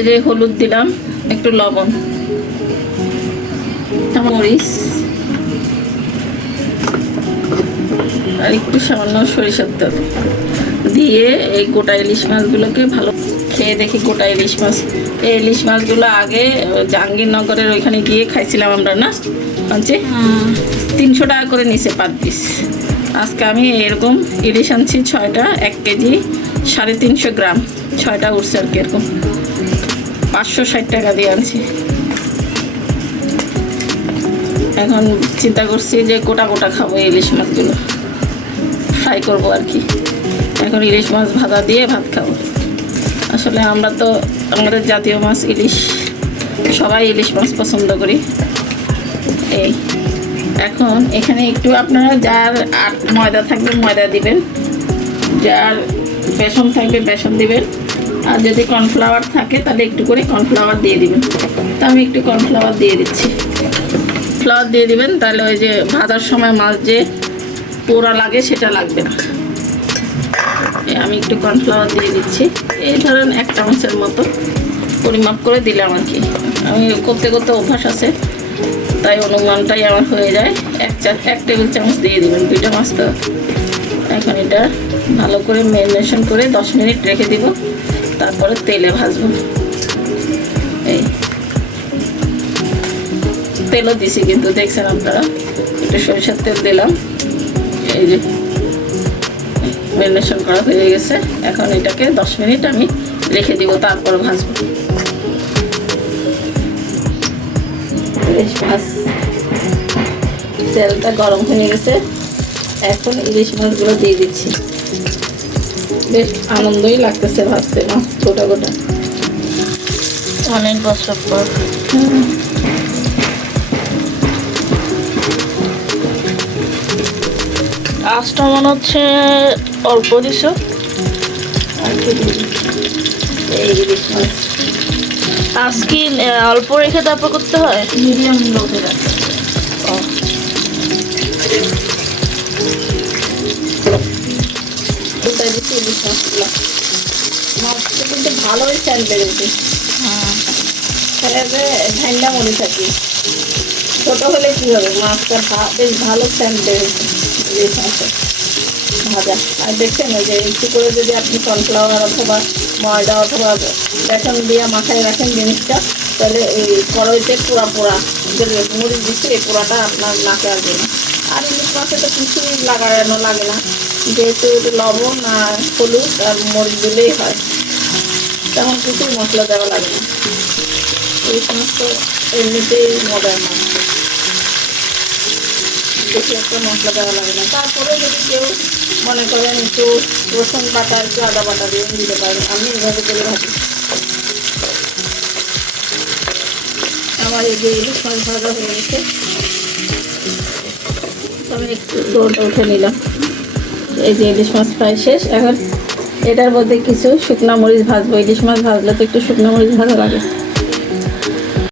এই যে হলুদ দিলাম, একটু লবণ, মরিচ আর একটু সামান্য সরিষার তেল দিয়ে এই গোটা ইলিশ মাছগুলোকে ভালো খেয়ে দেখি। গোটা ইলিশ মাছ, এই ইলিশ মাছগুলো আগে জাহাঙ্গীরনগরের ওইখানে গিয়ে খাইছিলাম আমরা, না আনছি 300 টাকা করে নিচে পার পিস। আজকে আমি এরকম ইলিশ আনছি 6টা, 1 কেজি 350 গ্রাম, 6টা উঠছে আর কি, এরকম 560 টাকা দিয়ে আনছি। এখন চিন্তা করছি যে গোটা গোটা খাবো ইলিশ মাছগুলো, ফ্রাই করবো আর কি। এখন ইলিশ মাছ ভাজা দিয়ে ভাত খাবো। আসলে আমরা তো আমাদের জাতীয় মাছ ইলিশ, সবাই ইলিশ মাছ পছন্দ করি। এই এখন এখানে একটু আপনারা যার ময়দা থাকবে ময়দা দিবেন, যার বেসন থাকবে বেসন দিবেন, আর যদি কর্নফ্লাওয়ার থাকে তাহলে একটু করে কর্নফ্লাওয়ার দিয়ে দিবেন। তো আমি একটু কর্নফ্লাওয়ার দিয়ে দিচ্ছি। ফ্লাওয়ার দিয়ে দিবেন, তাহলে ওই যে ভাজার সময় মাছ যে পোড়া লাগে সেটা লাগবে না। আমি একটু কর্নফ্লাওয়ার দিয়ে দিচ্ছি, এই ধরেন 1 চামচের মতো পরিমাপ করে দিলাম আর কি। আমি করতে করতে অভ্যাস আছে, তাই অনুমানটাই আমার হয়ে যায়। 1 টেবিল চামচ দিয়ে দেবেন, 2টা মাছ তো। এখন এটা ভালো করে ম্যারিনেশন করে 10 মিনিট রেখে দিব, তারপরে তেলে ভাজবো। এই তেলও দিছি কিন্তু, দেখছেন আপনারা, একটু সরিষার তেল দিলাম। এই যে ম্যারিনেশন করা হয়ে গেছে, এখন এটাকে 10 মিনিট আমি রেখে দিব, তারপর ভাজবো। ইলিশ মাছ তেলটা গরম হয়ে গেছে, এখন ইলিশ মাছগুলো দিয়ে দিচ্ছি। বেশ আনন্দই লাগতেছে ভাজতে, মাছ গোটা গোটা, অনেক বছর পর। আঁচটা মনে হচ্ছে অল্প দিছ। এই ইলিশ মাছ আজ কি অল্প রেখে তারপর করতে হয়? মিডিয়াম লোতে রাখতে। কোথায় দিচ্ছি ইলিশ মাছগুলো, মাছটা কিন্তু ভালোই স্যান্ড বেরোচ্ছে। ঠান্ডা মনে থাকি, ছোটো হলে কী হবে, মাছটা বেশ ভালো স্যান্ড বেরোচ্ছে ইলিশ মাছের ভাজা। আর দেখছেন ওই যে একটু করে যদি আপনি কর্নফ্লাওয়ার অথবা ময়দা অথবা বেসন দিয়ে মাথায় রাখেন জিনিসটা, তাহলে এই কড়াইতে পোড়া পোড়া মরিচ দিচ্ছি, এই পোড়াটা আপনার নাকে আসবে না। আর ইলিশ মাছে তো কিছুই লাগানো লাগে না, যেহেতু লবণ আর হলুদ আর মরিচ দিলেই হয়, তেমন কিছুই মশলা দেওয়া লাগে না। ইলিশ মাছ তো এমনিতেই মজার মাছ, বেশি একটা মশলা দেওয়া লাগে না। তারপরে যদি কেউ মনে করেন একটু রসুন বাটা, একটু আদা বাটা দিয়ে দিতে পারেন। আমি এভাবে করে ভাজি। আমার এই যে ইলিশ মাছ ভাজা হয়ে গেছে, আমি একটু দোলটা উঠে নিলাম। এই যে ইলিশ মাছ প্রায় শেষ। এখন এটার মধ্যে কিছু শুকনা মরিচ ভাজবো, ইলিশ মাছ ভাজলে তো একটু শুকনা মরিচ ভাজা লাগে।